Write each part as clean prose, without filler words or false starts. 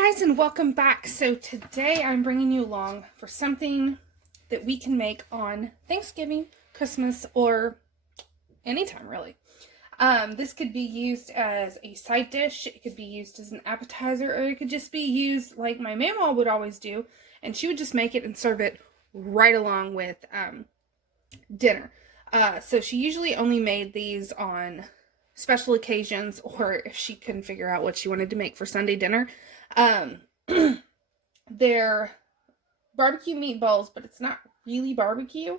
Hi guys, and welcome back. So today I'm bringing you along for something that we can make on Thanksgiving, Christmas, or anytime really. This could be used as a side dish, it could be used as an appetizer, or it could just be used like my mama would always do, and she would just make it and serve it right along with dinner. So she usually only made these on special occasions, or if she couldn't figure out what she wanted to make for Sunday dinner. They're barbecue meatballs, but it's not really barbecue.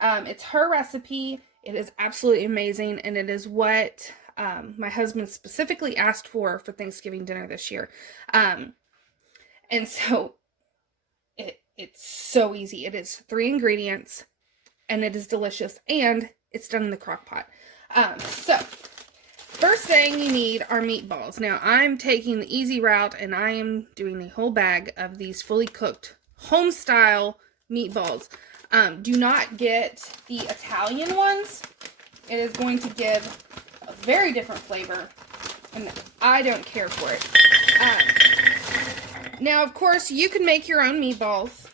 It's her recipe. It is absolutely amazing, and it is what my husband specifically asked for Thanksgiving dinner this year. And so it's so easy. It is 3 ingredients, and it is delicious, and it's done in the crock pot. So first thing you need are meatballs. Now, I'm taking the easy route, and I am doing a whole bag of these fully cooked home-style meatballs. Do not get the Italian ones. It is going to give a very different flavor, and I don't care for it. Now, of course, you can make your own meatballs.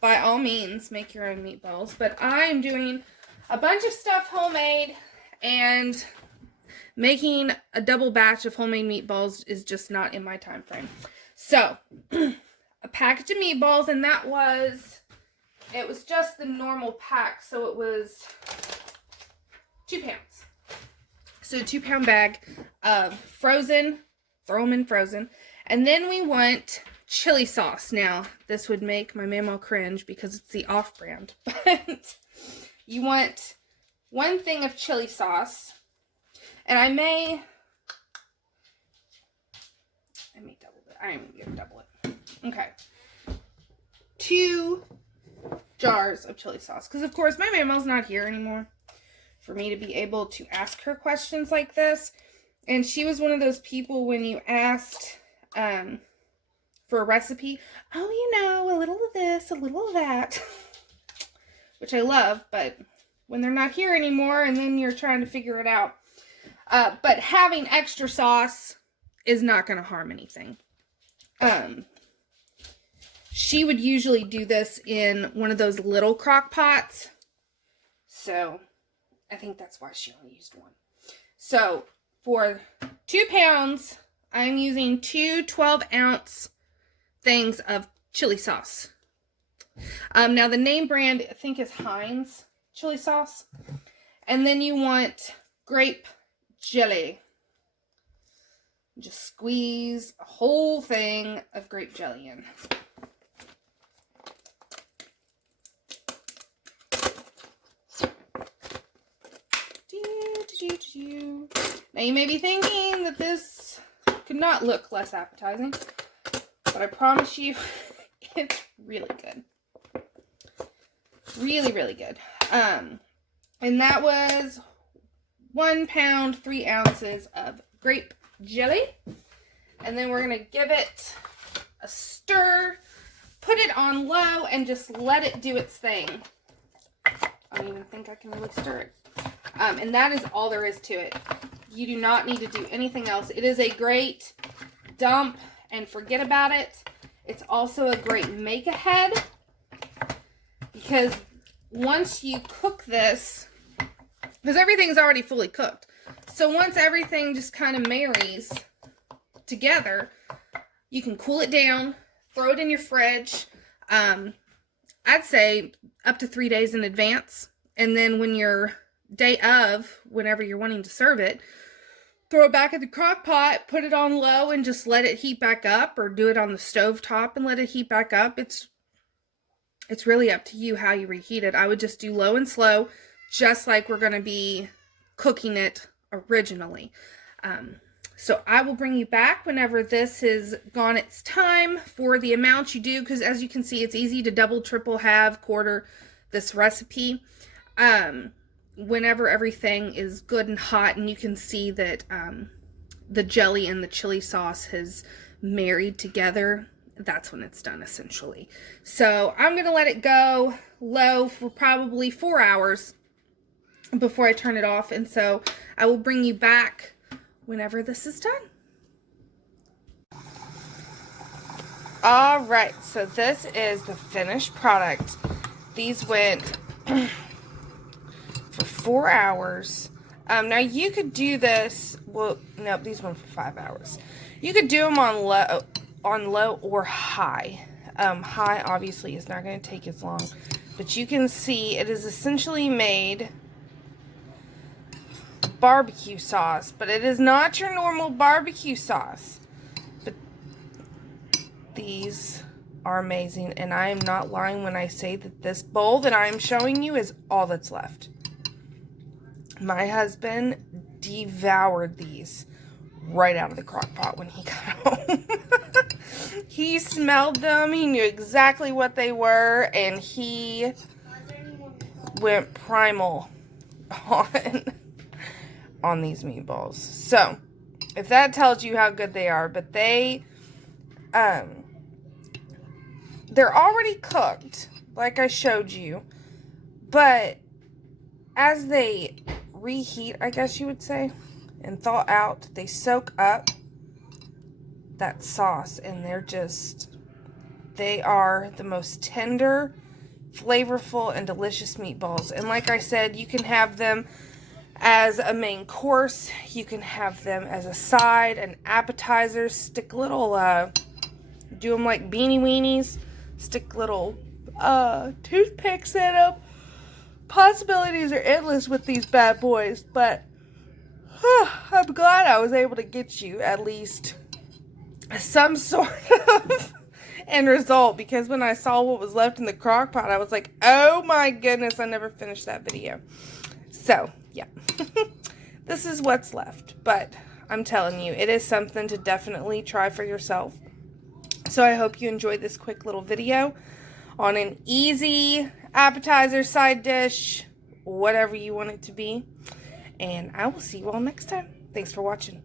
By all means, make your own meatballs. But I am doing a bunch of stuff homemade, and making a double batch of homemade meatballs is just not in my time frame. So, a package of meatballs, and it was just the normal pack, so it was 2 pounds. So, a 2-pound bag of frozen, throw them in frozen. And then we want chili sauce. Now, this would make my mama cringe because it's the off-brand, but you want 1 thing of chili sauce. And I may double it. I am going to double it. Okay. 2 jars of chili sauce. Because, of course, my mama's not here anymore for me to be able to ask her questions like this. And she was one of those people when you asked for a recipe, oh, you know, a little of this, a little of that. Which I love, but when they're not here anymore and then you're trying to figure it out. But having extra sauce is not going to harm anything. She would usually do this in one of those little crock pots. So, I think that's why she only used 1. So, for 2 pounds, I'm using 2 12-ounce things of chili sauce. Now, the name brand, I think, is Heinz chili sauce. And then you want grape jelly. Just squeeze a whole thing of grape jelly in. Now you may be thinking that this could not look less appetizing, but I promise you it's really good. Really, really good. And that was 1 pound, 3 ounces of grape jelly. And then we're going to give it a stir, put it on low, and just let it do its thing. I don't even think I can really stir it. And that is all there is to it. You do not need to do anything else. It is a great dump and forget about it. It's also a great make-ahead, because once you cook this, because everything's already fully cooked. So once everything just kind of marries together, you can cool it down, throw it in your fridge. I'd say up to 3 days in advance. And then when you're day of, whenever you're wanting to serve it, throw it back in the crock pot, put it on low, and just let it heat back up, or do it on the stove top and let it heat back up. It's really up to you how you reheat it. I would just do low and slow, just like we're going to be cooking it originally. So I will bring you back whenever this has gone its time for the amount you do, because as you can see, it's easy to double, triple, halve, quarter this recipe. Whenever everything is good and hot, and you can see that the jelly and the chili sauce has married together, that's when it's done, essentially. So I'm going to let it go low for probably 4 hours before I turn it off. And so I will bring you back whenever this is done. All right, so this is the finished product. These went for 4 hours. Now you could do this, well, no, these went for 5 hours. You could do them on low or high. High obviously is not going to take as long, but you can see it is essentially made barbecue sauce, but it is not your normal barbecue sauce. But these are amazing, and I am not lying when I say that this bowl that I am showing you is all that's left. My husband devoured these right out of the crock pot when he got home. He smelled them, he knew exactly what they were, and he went primal on these meatballs. So, if that tells you how good they are, but they're already cooked, like I showed you, but as they reheat, I guess you would say, and thaw out, they soak up that sauce, and they are the most tender, flavorful, and delicious meatballs. And like I said, you can have them as a main course, you can have them as a side, an appetizer, stick little, do them like beanie weenies, stick little toothpicks in them. Possibilities are endless with these bad boys, but I'm glad I was able to get you at least some sort of end result, because when I saw what was left in the crock pot, I was like, oh my goodness, I never finished that video. So, yeah. This is what's left, but I'm telling you, it is something to definitely try for yourself. So I hope you enjoyed this quick little video on an easy appetizer, side dish, whatever you want it to be. And I will see you all next time. Thanks for watching.